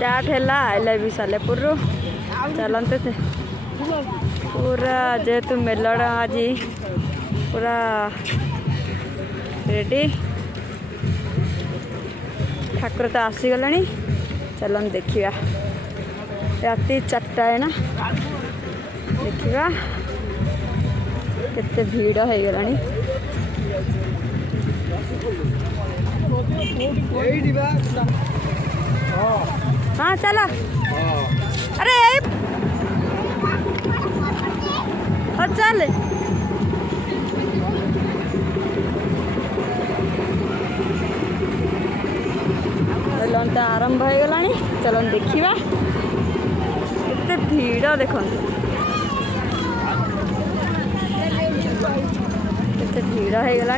Start है L Salepur चलते थे पूरा जेहेतु मेलण आज पूरा रेडी ठाकुर तो आसीगला चलन देखा राति 4टा है ना देखा केते भीड़ हो गला। हाँ चला अरे और चल लंच आरंभ हो गला चलन देखा केते भीड़ देखो केते भीड़ हो गला।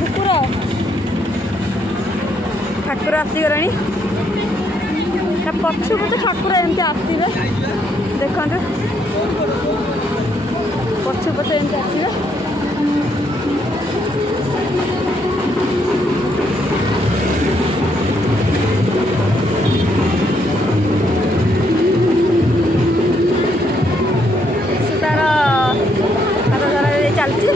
कुकुर ठाकुर आसीगला पक्षु तो ठाकुर एमती आसवे देखते पक्षु पचे एमती आसवे तार हाथ धरा चलती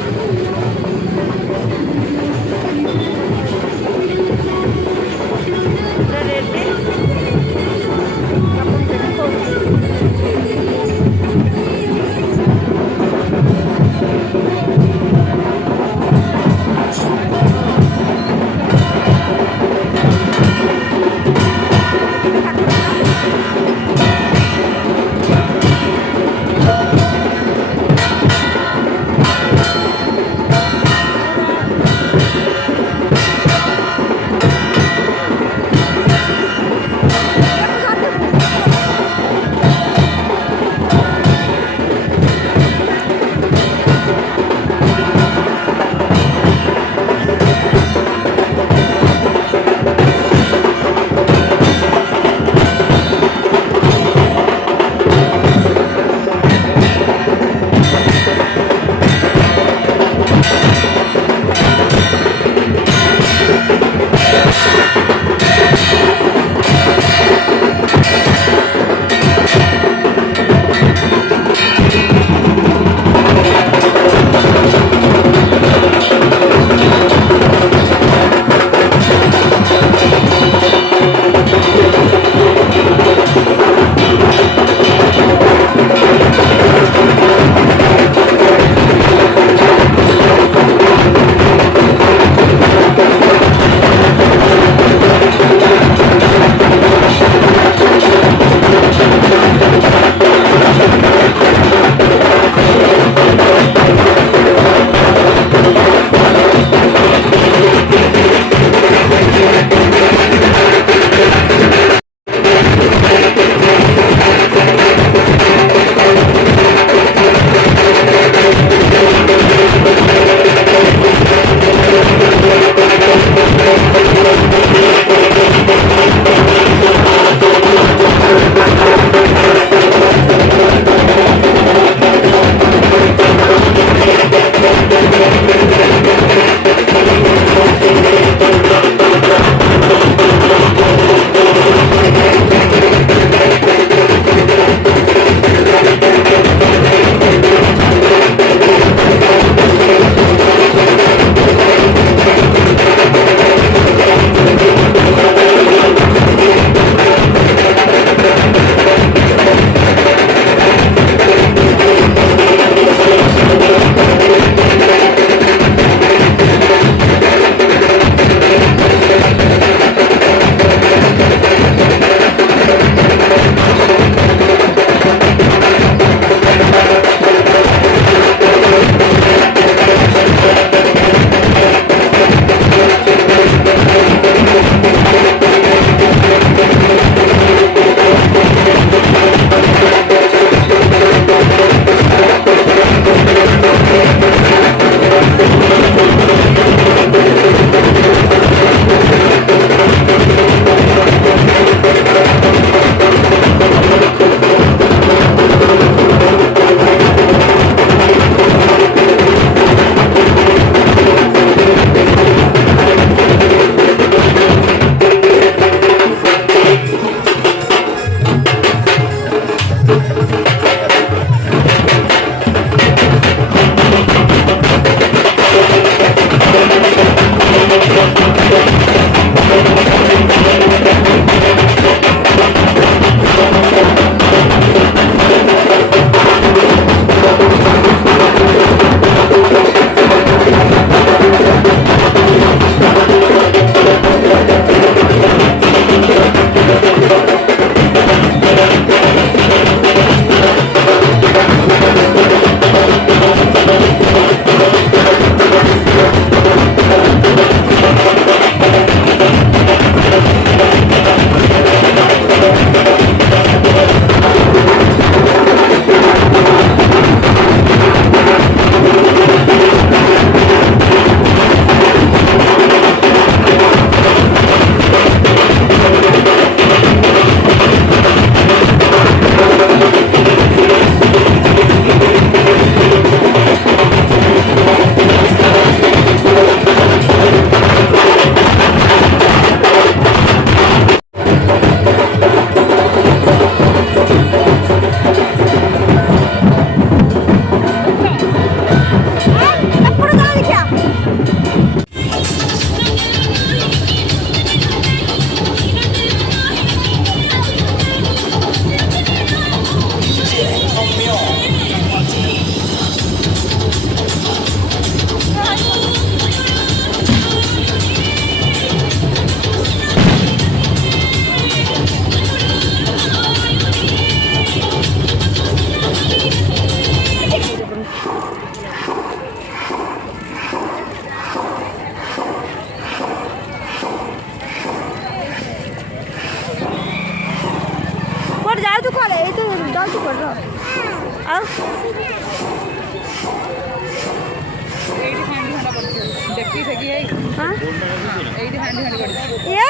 ଏ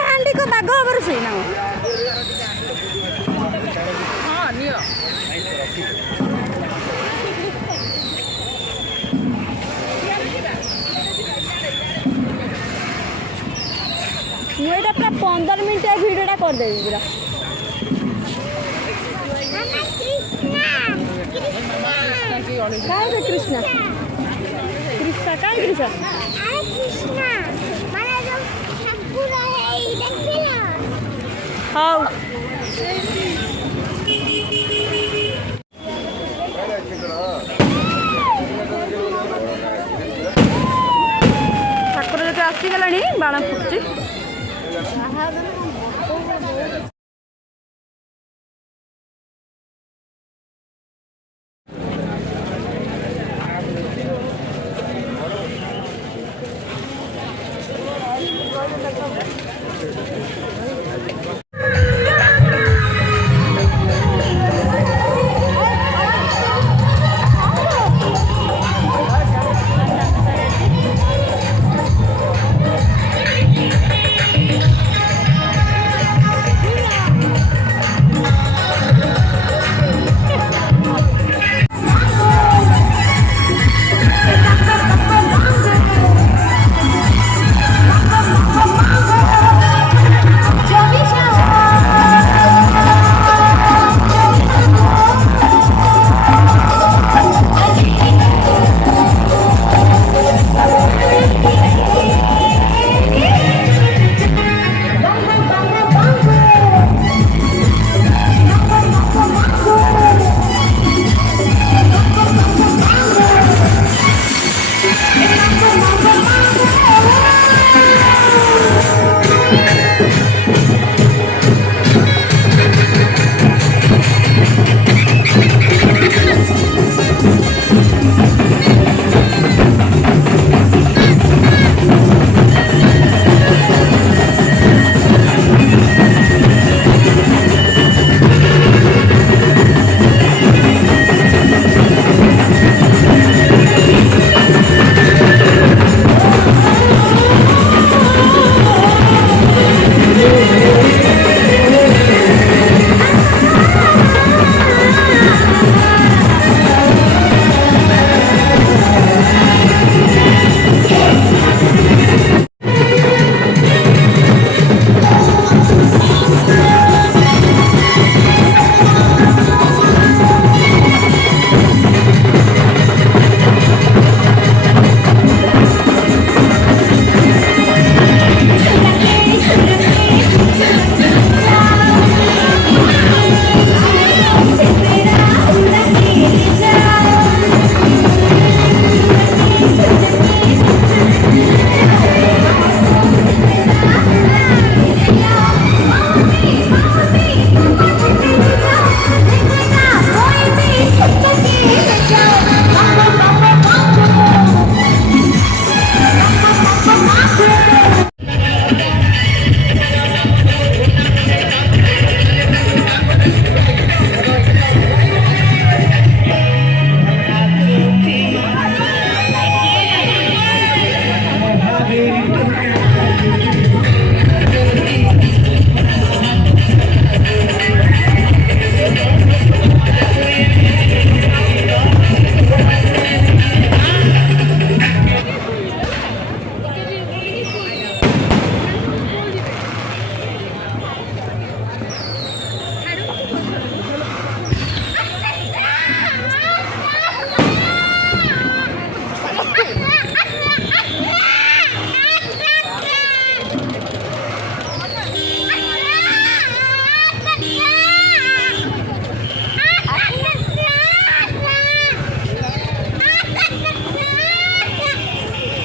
ହାଣ୍ଡି କ ବାଗ ହବ ରୋଷେଇ ନା ମୁଁ ଏଇଟା ପୁରା 15 ମିନିଟ୍ ଭିଡ଼ିଓଟା କରିଦେବି ପୁରା। काय कृष्णा कृष्णा काय कृष्णा अरे कृष्णा मला जो ठाकुर आहे देखील हाउ ठाकुर जब आसीगलानी बाण फुटुची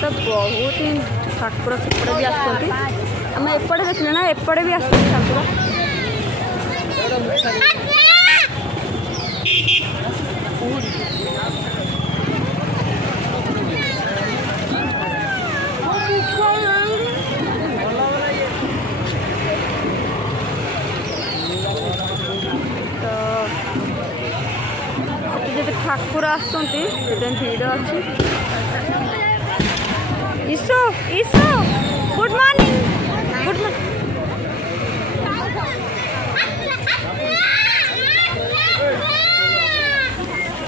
बहुत ही ठाकुर सेपटे भी आसती आम एपटे देखने ना एपटे भी आस ठाकुर तो ठाकुर आसती भिड़ अच्छी ईशो ईशो मॉर्निंग गुड मॉर्निंग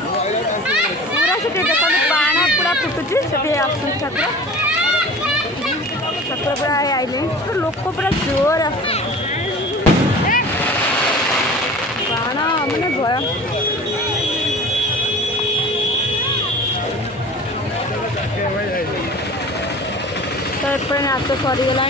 पूरा से देखो बाण पूरा फुटुची से आसुन ठाकुर ठाकुर पूरा आइले तो लोक पूरा जोर आस बाण मैंने भय तो एपटे नाच सरीगला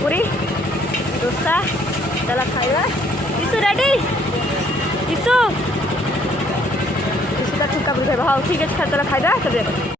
पूरी डोसा चला खाइबा किसु रेडी किसु किसु का ठुका पूरी खाइबा हाँ ठीक है चला खाइबा तब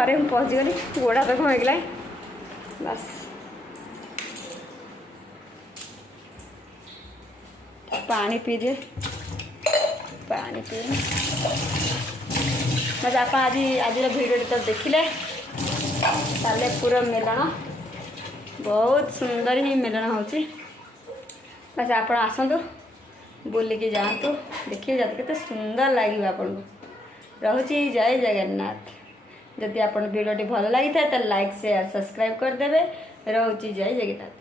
घरे हम पहुँची गली गोड़ा तो घुमाइगला बस पानी पीजे पानी पी बस आप आज आज भिडियो तो देखिले ताले पूरा मेलन बहुत सुंदर ही मेलन होची बस आप आसतु बुलिकी जातु देखिए जाते केते सुंदर लगे आपन रहुची जय जगन्नाथ जदि आप भिडियो भल लगी था तो लाइक शेयर सब्सक्राइब करदे रहुची जय जगन्नाथ।